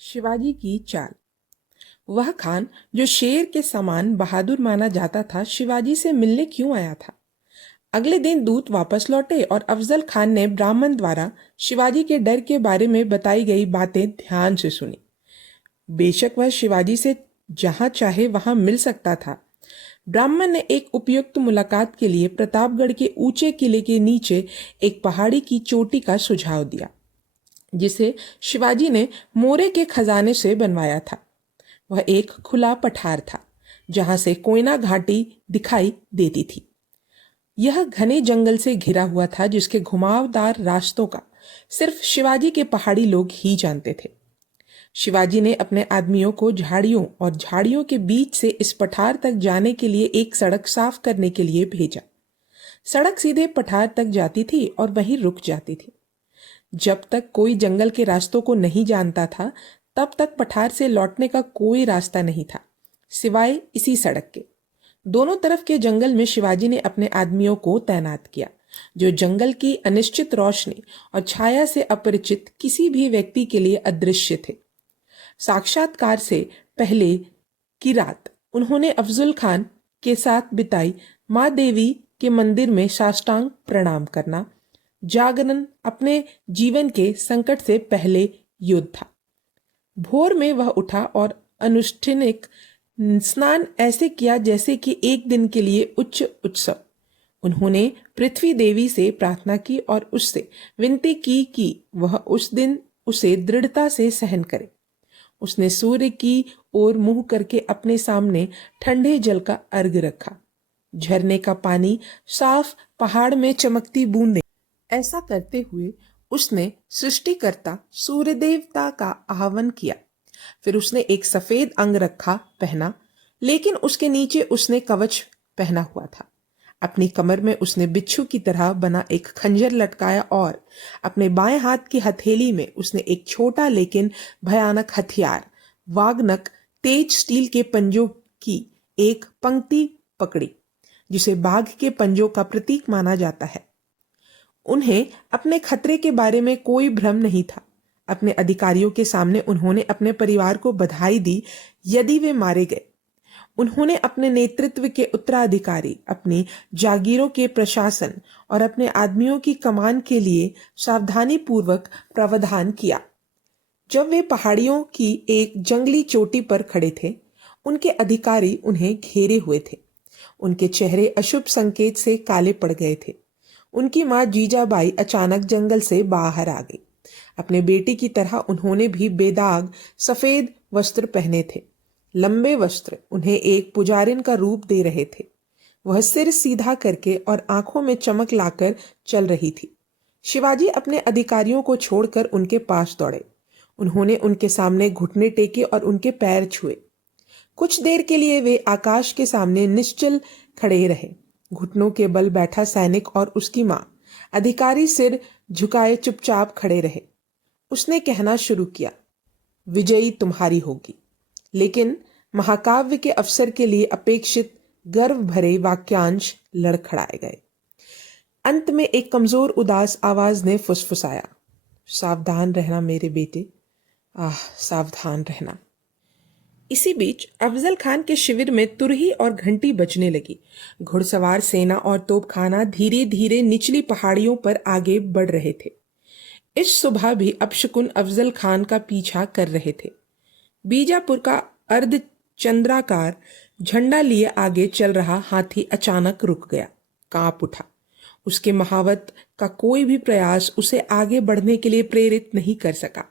शिवाजी की चाल। वह खान जो शेर के समान बहादुर माना जाता था, शिवाजी से मिलने क्यों आया था? अगले दिन दूत वापस लौटे और अफजल खान ने ब्राह्मण द्वारा शिवाजी के डर के बारे में बताई गई बातें ध्यान से सुनी। बेशक वह शिवाजी से जहां चाहे वहां मिल सकता था। ब्राह्मण ने एक उपयुक्त मुलाकात के लिए प्रतापगढ़ के ऊंचे किले के नीचे एक पहाड़ी की चोटी का सुझाव दिया, जिसे शिवाजी ने मोरे के खजाने से बनवाया था। वह एक खुला पठार था जहां से कोयना घाटी दिखाई देती थी। यह घने जंगल से घिरा हुआ था, जिसके घुमावदार रास्तों का सिर्फ शिवाजी के पहाड़ी लोग ही जानते थे। शिवाजी ने अपने आदमियों को झाड़ियों और झाड़ियों के बीच से इस पठार तक जाने के लिए एक सड़क साफ करने के लिए भेजा। सड़क सीधे पठार तक जाती थी और वहीं रुक जाती थी। जब तक कोई जंगल के रास्तों को नहीं जानता था, तब तक पठार से लौटने का कोई रास्ता नहीं था सिवाय इसी सड़क के। दोनों तरफ के जंगल में शिवाजी ने अपने आदमियों को तैनात किया, जो जंगल की अनिश्चित रोशनी और छाया से अपरिचित किसी भी व्यक्ति के लिए अदृश्य थे। साक्षात्कार से पहले की रात उन्होंने अफजुल खान के साथ बिताई। माँ देवी के मंदिर में साष्टांग प्रणाम करना जागरण अपने जीवन के संकट से पहले युद्ध था। भोर में वह उठा और अनुष्ठानिक स्नान ऐसे किया जैसे कि एक दिन के लिए उच्च उत्सव। उन्होंने पृथ्वी देवी से प्रार्थना की और उससे विनती की कि वह उस दिन उसे दृढ़ता से सहन करे। उसने सूर्य की ओर मुंह करके अपने सामने ठंडे जल का अर्घ रखा। झरने का पानी, साफ पहाड़ में चमकती बूंदें। ऐसा करते हुए उसने सृष्टिकर्ता सूर्य देवता का आह्वान किया। फिर उसने एक सफेद अंग रखा पहना, लेकिन उसके नीचे उसने कवच पहना हुआ था। अपनी कमर में उसने बिच्छू की तरह बना एक खंजर लटकाया और अपने बाएं हाथ की हथेली में उसने एक छोटा लेकिन भयानक हथियार, वागनक तेज स्टील के पंजों की एक पंक्ति पकड़ी, जिसे बाघ के पंजों का प्रतीक माना जाता है। उन्हें अपने खतरे के बारे में कोई भ्रम नहीं था। अपने अधिकारियों के सामने उन्होंने अपने परिवार को बधाई दी यदि वे मारे गए। उन्होंने अपने नेतृत्व के उत्तराधिकारी, अपनी जागीरों के प्रशासन और अपने आदमियों की कमान के लिए सावधानी पूर्वक प्रावधान किया। जब वे पहाड़ियों की एक जंगली चोटी पर खड़े थे, उनके अधिकारी उन्हें घेरे हुए थे। उनके चेहरे अशुभ संकेत से काले पड़ गए थे। उनकी माँ जीजाबाई अचानक जंगल से बाहर आ गई। अपने बेटे की तरह उन्होंने भी बेदाग सफेद वस्त्र पहने थे। लंबे वस्त्र उन्हें एक पुजारिन का रूप दे रहे थे। वह सिर सीधा करके और आंखों में चमक लाकर चल रही थी। शिवाजी अपने अधिकारियों को छोड़कर उनके पास दौड़े। उन्होंने उनके सामने घुटने टेके और उनके पैर छुए। कुछ देर के लिए वे आकाश के सामने निश्चल खड़े रहे। घुटनों के बल बैठा सैनिक और उसकी माँ अधिकारी सिर झुकाए चुपचाप खड़े रहे। उसने कहना शुरू किया, विजयी तुम्हारी होगी। लेकिन महाकाव्य के अवसर के लिए अपेक्षित गर्व भरे वाक्यांश लड़खड़ाए गए। अंत में एक कमजोर उदास आवाज ने फुसफुसाया, सावधान रहना मेरे बेटे, सावधान रहना। इसी बीच अफजल खान के शिविर में तुरही और घंटी बजने लगी। घुड़सवार सेना और तोपखाना धीरे धीरे निचली पहाड़ियों पर आगे बढ़ रहे थे। इस सुबह भी अपशकुन अफजल खान का पीछा कर रहे थे। बीजापुर का अर्ध चंद्राकार झंडा लिए आगे चल रहा हाथी अचानक रुक गया, कांप उठा। उसके महावत का कोई भी प्रयास उसे आगे बढ़ने के लिए प्रेरित नहीं कर सका।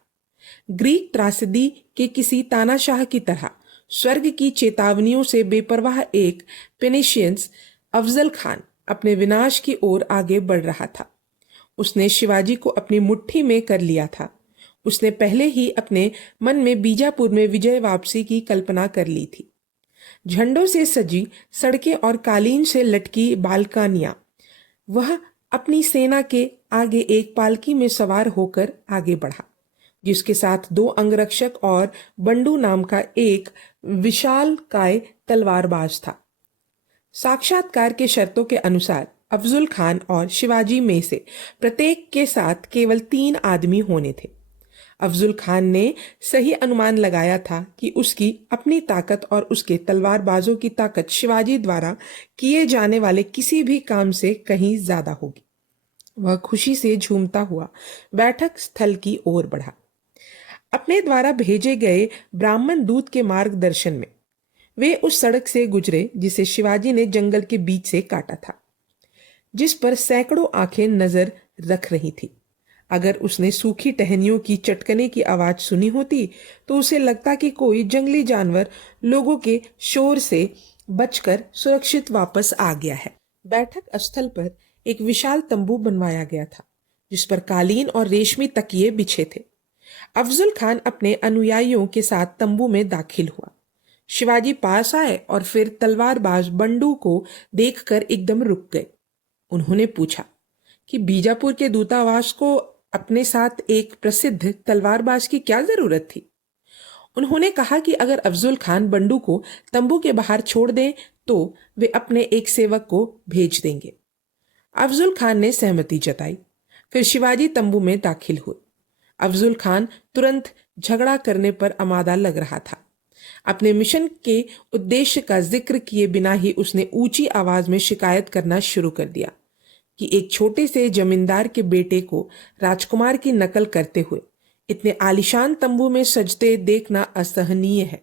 ग्रीक त्रासदी के किसी तानाशाह की तरह स्वर्ग की चेतावनियों से बेपरवाह एक पेनिशियंस अफजल खान अपने विनाश की ओर आगे बढ़ रहा था। उसने शिवाजी को अपनी मुट्ठी में कर लिया था। उसने पहले ही अपने मन में बीजापुर में विजय वापसी की कल्पना कर ली थी। झंडों से सजी सड़कें और कालीन से लटकी बालकनियां। वह अपनी सेना के आगे एक पालकी में सवार होकर आगे बढ़ा, जिसके साथ 2 अंगरक्षक और बंडू नाम का एक विशालकाय तलवारबाज था। साक्षात्कार के शर्तों के अनुसार अफजुल खान और शिवाजी में से प्रत्येक के साथ केवल 3 आदमी होने थे। अफजुल खान ने सही अनुमान लगाया था कि उसकी अपनी ताकत और उसके तलवारबाजों की ताकत शिवाजी द्वारा किए जाने वाले किसी भी काम से कहीं ज्यादा होगी। वह खुशी से झूमता हुआ बैठक स्थल की ओर बढ़ा। अपने द्वारा भेजे गए ब्राह्मण दूत के मार्गदर्शन में वे उस सड़क से गुजरे जिसे शिवाजी ने जंगल के बीच से काटा था, जिस पर सैकड़ों आंखें नजर रख रही थी। अगर उसने सूखी टहनियों की चटकने की आवाज सुनी होती तो उसे लगता कि कोई जंगली जानवर लोगों के शोर से बचकर सुरक्षित वापस आ गया है। बैठक स्थल पर एक विशाल तंबू बनवाया गया था, जिस पर कालीन और रेशमी तकिए बिछे थे। अफजुल खान अपने अनुयायियों के साथ तंबू में दाखिल हुआ। शिवाजी पास आए और फिर तलवारबाज बंडू को देखकर एकदम रुक गए। उन्होंने पूछा कि बीजापुर के दूतावास को अपने साथ एक प्रसिद्ध तलवारबाज की क्या जरूरत थी। उन्होंने कहा कि अगर अफजुल खान बंडू को तंबू के बाहर छोड़ दें तो वे अपने एक सेवक को भेज देंगे। अफजुल खान ने सहमति जताई। फिर शिवाजी तंबू में दाखिल हुए। अफजुल खान तुरंत झगड़ा करने पर आमादा लग रहा था। अपने मिशन के उद्देश्य का जिक्र किए बिना ही उसने ऊंची आवाज में शिकायत करना शुरू कर दिया कि एक छोटे से जमींदार के बेटे को राजकुमार की नकल करते हुए इतने आलीशान तंबू में सजते देखना असहनीय है।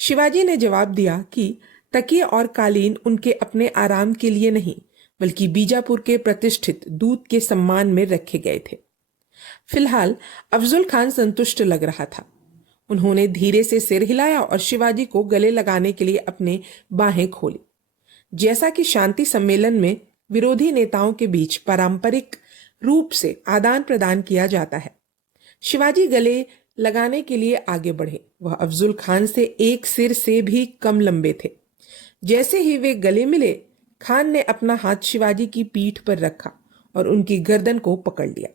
शिवाजी ने जवाब दिया कि तकिए और कालीन उनके अपने आराम के लिए नहीं, बल्कि बीजापुर के प्रतिष्ठित दूत के सम्मान में रखे गए थे। फिलहाल अफजुल खान संतुष्ट लग रहा था। उन्होंने धीरे से सिर हिलाया और शिवाजी को गले लगाने के लिए अपने बाहें खोली, जैसा कि शांति सम्मेलन में विरोधी नेताओं के बीच पारंपरिक रूप से आदान प्रदान किया जाता है। शिवाजी गले लगाने के लिए आगे बढ़े। वह अफजुल खान से एक सिर से भी कम लंबे थे। जैसे ही वे गले मिले, खान ने अपना हाथ शिवाजी की पीठ पर रखा और उनकी गर्दन को पकड़ लिया।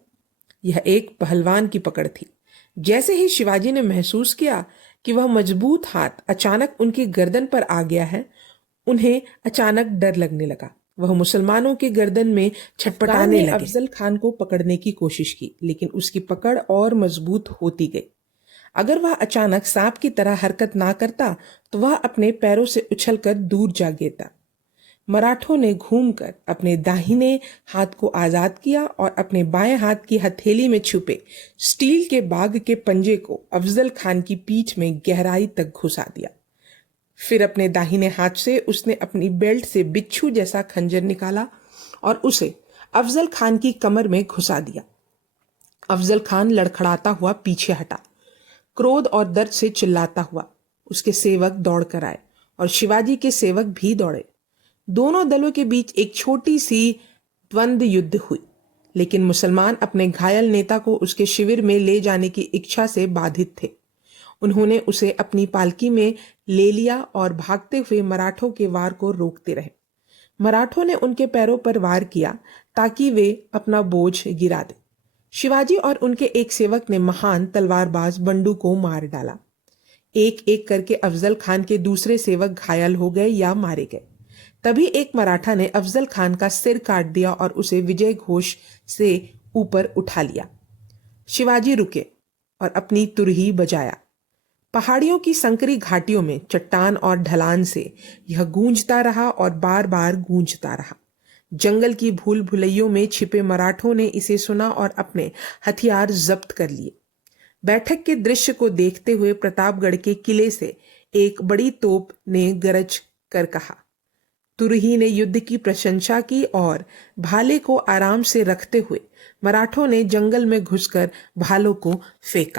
यह एक पहलवान की पकड़ थी। जैसे ही शिवाजी ने महसूस किया कि वह मजबूत हाथ अचानक उनकी गर्दन पर आ गया है, उन्हें अचानक डर लगने लगा। वह मुसलमानों के गर्दन में छटपटाने लगे। अफजल खान को पकड़ने की कोशिश की, लेकिन उसकी पकड़ और मजबूत होती गई। अगर वह अचानक सांप की तरह हरकत ना करता तो वह अपने पैरों से उछलकर दूर जा गिरता। मराठों ने घूमकर अपने दाहिने हाथ को आजाद किया और अपने बाएं हाथ की हथेली में छुपे स्टील के बाग के पंजे को अफजल खान की पीठ में गहराई तक घुसा दिया। फिर अपने दाहिने हाथ से उसने अपनी बेल्ट से बिच्छू जैसा खंजर निकाला और उसे अफजल खान की कमर में घुसा दिया। अफजल खान लड़खड़ाता हुआ पीछे हटा, क्रोध और दर्द से चिल्लाता हुआ। उसके सेवक दौड़ कर आए और शिवाजी के सेवक भी दौड़े। दोनों दलों के बीच एक छोटी सी द्वंद्व युद्ध हुई, लेकिन मुसलमान अपने घायल नेता को उसके शिविर में ले जाने की इच्छा से बाधित थे। उन्होंने उसे अपनी पालकी में ले लिया और भागते हुए मराठों के वार को रोकते रहे। मराठों ने उनके पैरों पर वार किया ताकि वे अपना बोझ गिरा दें। शिवाजी और उनके एक सेवक ने महान तलवारबाज बंडू को मार डाला। एक एक करके अफजल खान के दूसरे सेवक घायल हो गए या मारे गए। तभी एक मराठा ने अफजल खान का सिर काट दिया और उसे विजय घोष से ऊपर उठा लिया। शिवाजी रुके और अपनी तुरही बजाया। पहाड़ियों की संकरी घाटियों में चट्टान और ढलान से यह गूंजता रहा और बार बार गूंजता रहा। जंगल की भूल भुलैयों में छिपे मराठों ने इसे सुना और अपने हथियार जब्त कर लिए। बैठक के दृश्य को देखते हुए प्रतापगढ़ के किले से एक बड़ी तोप ने गरज कर कहा। तुरही ने युद्ध की प्रशंसा की और भाले को आराम से रखते हुए मराठों ने जंगल में घुसकर भालों को फेंका।